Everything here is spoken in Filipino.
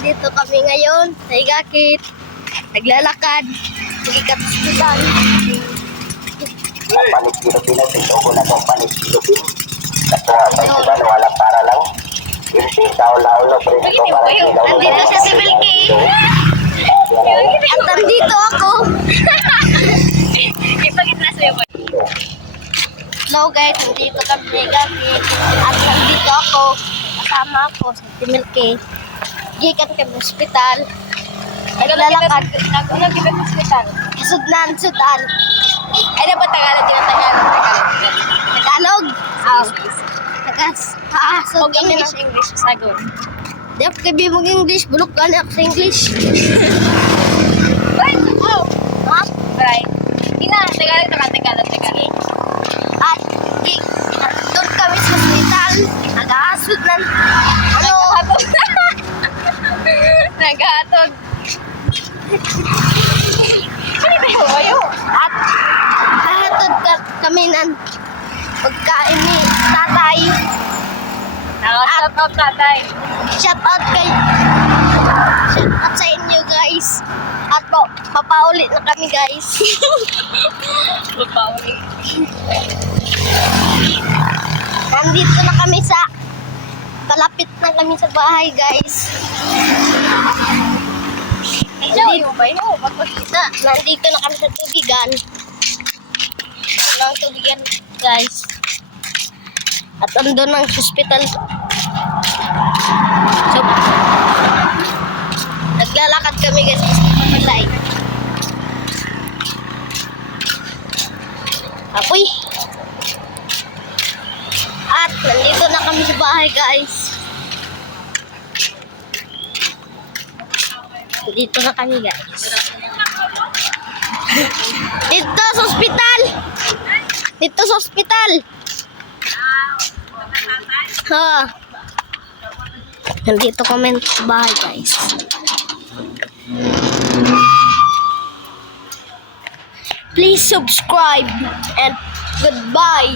Nandito kami ngayon sa Igakit. Naglalakad. Nagkikatustusan. Panis Pilipinas, ito ko na itong panis Pilipinas. Ito ang may ibang walang para lang. Hindi taon-taon na preso para sa Nandito sa Civil K. At nandito ako. Ipagit na sa'yo ba? Hello guys, nandito kami sa Igakit. At nandito ako. Kasama ako sa Civil K. Gikan kami sa ospital. Naglalakad. Nag-unang kita sa hospital. Sudnan. Ay, dapat Tagalog, di na Tagalog. Tagalog. Huwag English, sagot. Di ako kabi mong English. Bulok ka na ako sa English. Wait, oh! Ha? Right. Tagalog naman, Tagalog. At doon kami sa hospital. Nag-aasod ng Naghatod. Ano ba yun? Ayo. at hahatod kami ng pagkain ni tatay. Shout out tatay. Shout out sa inyo guys. At papaulit na kami guys. Lupauli. Nandito na kami palapit na kami sa bahay guys. Ikaw, ba yun? Magpakita. Nandito na kami sa tubigan. Ito na ang tubigan guys. At andun ang hospital. So, naglalakad kami guys sa patay. Apoy. At nandito na kami sa bahay guys. Dito na kami guys. Dito sa ospital. Dito sa ospital. Ha. Nandito kami sa bahay guys. Please subscribe and goodbye.